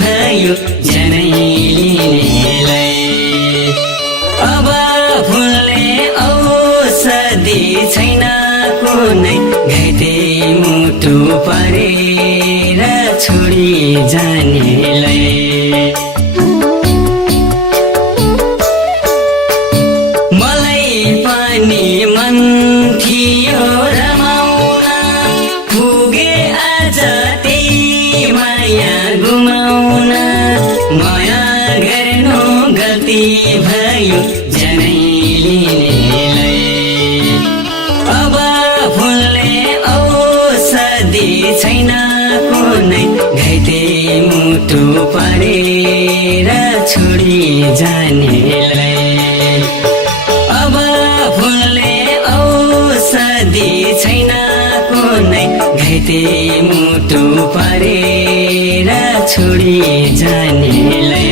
भयो जनैलीलाई अब फुल्ने औषधि छैन कुनै घाइते मुटु परेर छोडी जानेलाई मलाई पनि मन थियो रमाउन पुगे आज त्यही माया गुमाउन माया गर्नु गल्ती भयो जनैलीलाई अब फुल्ने औषधि छैन कुनै घाइते मुटु परेर छोडी जानेलाई अब फुल्ने औषधि छैन कुनै घाइते मुटु परेर छोडी जानेलाई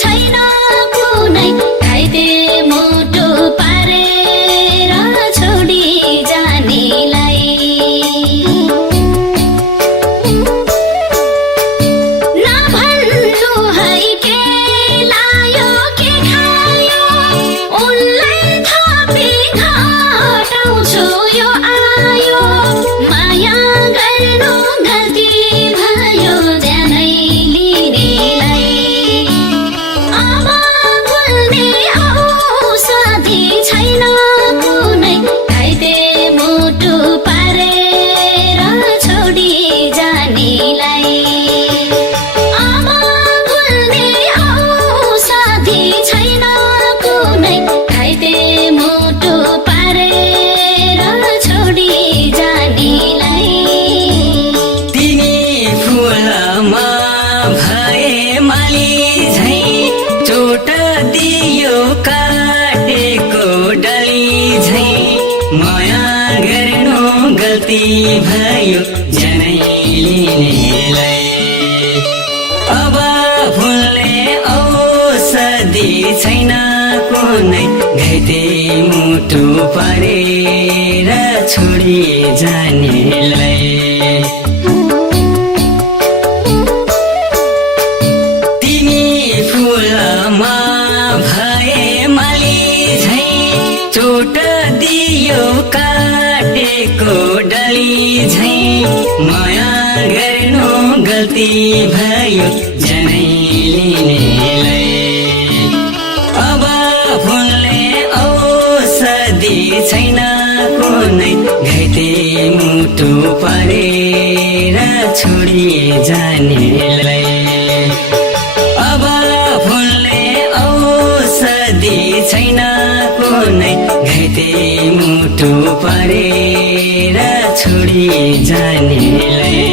छैन कुनै घाइते मुटु पारे गल्ती भयो जनै लिनेलाई। अब भुल्ने औषधि छैन कुनै, घाइते मुटु परेर छोडी जानेलाई। तिमी फुलमा भए माली झै, चोट दियो काटेको डली झै। माया गर्नु गल्ती भयो जनै लिनेलाई। अब भुल्ने औषधि छैन कुनै, घाइते मुटु परेर छोडी जानेलाई। अब भुल्ने औषधि छैन कुनै, घाइते मुटु परेर छोडी जानेलाई।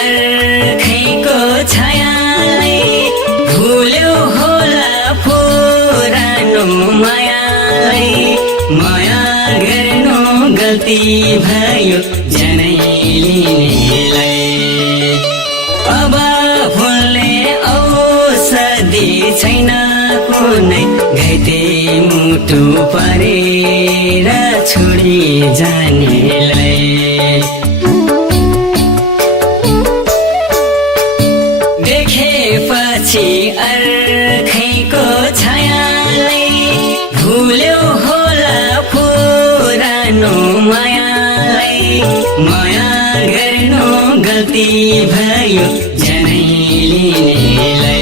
अर्खैको छायालाई भुल्यो होला पुरानो मायालाई। माया गर्नु गल्ती भयो जनै लिनेलाई। अब भुल्ने औषधि छैन कुनै, घाइते मुटु परेर छोडी जानेलाई। देखेपछि अर्खैको छायालाई भुल्यो होला पुरानो मायालाई। माया गर्नु गल्ती भयो जनै लिनेलाई।